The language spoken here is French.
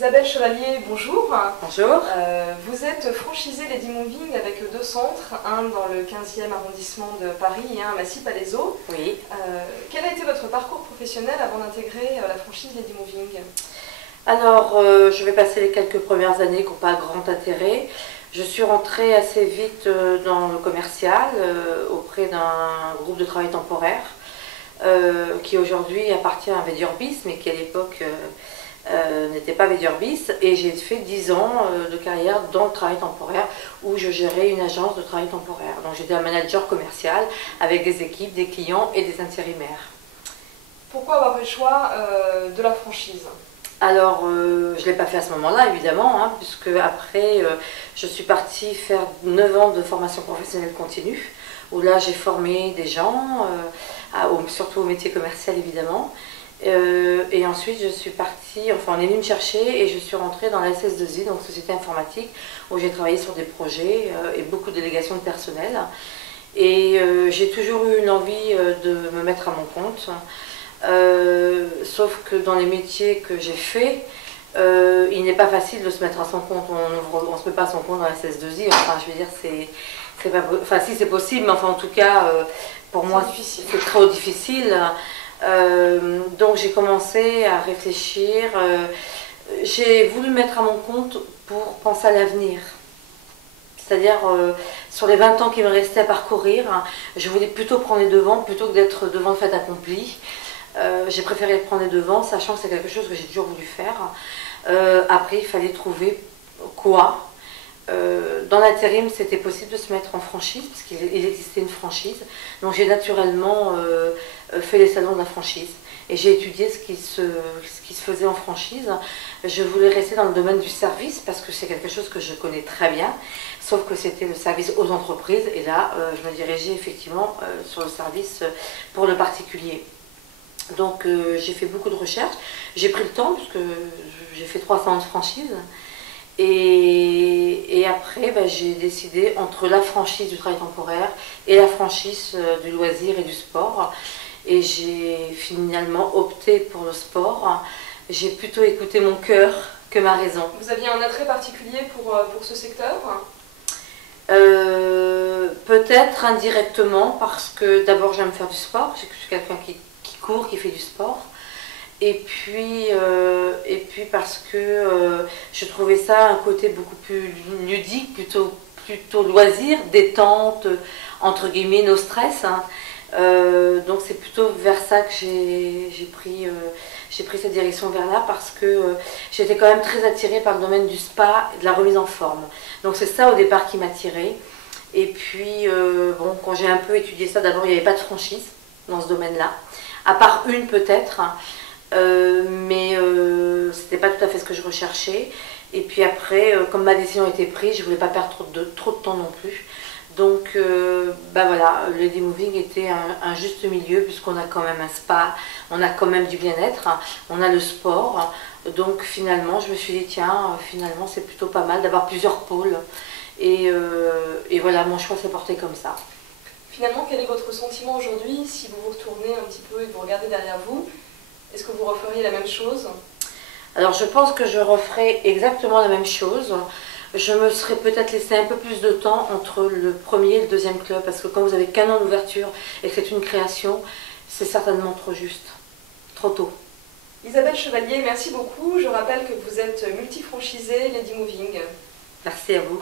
Isabelle Chevalier, bonjour. Bonjour. Vous êtes franchisée Lady Moving avec deux centres, un dans le 15e arrondissement de Paris et un à Massy-Palaiseau. Oui. Quel a été votre parcours professionnel avant d'intégrer la franchise Lady Moving? Alors, je vais passer les quelques premières années qui n'ont pas grand intérêt. Je suis rentrée assez vite dans le commercial auprès d'un groupe de travail temporaire qui aujourd'hui appartient à Vedurbis, mais qui à l'époque n'était pas Vedurbis. Et j'ai fait 10 ans de carrière dans le travail temporaire où je gérais une agence de travail temporaire. Donc j'étais un manager commercial avec des équipes, des clients et des intérimaires. Pourquoi avoir fait le choix de la franchise? Alors, je ne l'ai pas fait à ce moment-là, évidemment, puisque après, je suis partie faire 9 ans de formation professionnelle continue, où là, j'ai formé des gens, surtout au métier commercial, évidemment. Et ensuite, je suis partie, enfin, on est venu me chercher et je suis rentrée dans la SS2I, donc Société Informatique, où j'ai travaillé sur des projets et beaucoup de délégations de personnel. Et j'ai toujours eu une envie de me mettre à mon compte. Sauf que dans les métiers que j'ai faits, il n'est pas facile de se mettre à son compte. On ne se met pas à son compte dans la SS2I. Enfin, je veux dire, c'est pas, enfin, si c'est possible, mais enfin, en tout cas, pour moi, c'est trop difficile. Donc, j'ai commencé à réfléchir. J'ai voulu me mettre à mon compte pour penser à l'avenir. C'est-à-dire, sur les 20 ans qui me restaient à parcourir, je voulais plutôt prendre les devants plutôt que d'être devant le fait accompli. J'ai préféré prendre les devants, sachant que c'est quelque chose que j'ai toujours voulu faire. Après, il fallait trouver quoi. Dans l'intérim, c'était possible de se mettre en franchise, parce qu'il existait une franchise. Donc j'ai naturellement fait les salons de la franchise. Et j'ai étudié ce qui se faisait en franchise. Je voulais rester dans le domaine du service, parce que c'est quelque chose que je connais très bien. Sauf que c'était le service aux entreprises. Et là, je me dirigeais effectivement sur le service pour le particulier. Donc j'ai fait beaucoup de recherches, j'ai pris le temps parce que j'ai fait 300 ans de franchise et après j'ai décidé entre la franchise du travail temporaire et la franchise du loisir et du sport et j'ai finalement opté pour le sport. J'ai plutôt écouté mon cœur que ma raison. Vous aviez un attrait particulier pour ce secteur? Peut-être indirectement parce que d'abord j'aime faire du sport, je suis quelqu'un qui court, qui fait du sport. Et puis parce que je trouvais ça un côté beaucoup plus ludique, plutôt loisir, détente, entre guillemets, no stress. Donc c'est plutôt vers ça que j'ai pris cette direction vers là parce que j'étais quand même très attirée par le domaine du spa et de la remise en forme. Donc c'est ça au départ qui m'attirait. Et puis bon, quand j'ai un peu étudié ça, d'abord il n'y avait pas de franchise dans ce domaine-là. À part une peut-être, mais c'était pas tout à fait ce que je recherchais. Et puis après, comme ma décision était prise, je voulais pas perdre trop de temps non plus. Donc voilà, Lady Moving était un juste milieu puisqu'on a quand même un spa, on a quand même du bien-être, on a le sport. Donc finalement, je me suis dit tiens, finalement c'est plutôt pas mal d'avoir plusieurs pôles. Et voilà, mon choix s'est porté comme ça. Finalement, quel est votre sentiment aujourd'hui si vous vous retournez un petit peu et que vous regardez derrière vous? Est-ce que vous referiez la même chose? Alors je pense que je referais exactement la même chose. Je me serais peut-être laissé un peu plus de temps entre le premier et le deuxième club parce que quand vous avez qu'un an d'ouverture et que c'est une création, c'est certainement trop juste, trop tôt. Isabelle Chevalier, merci beaucoup. Je rappelle que vous êtes multifranchisée Lady Moving. Merci à vous.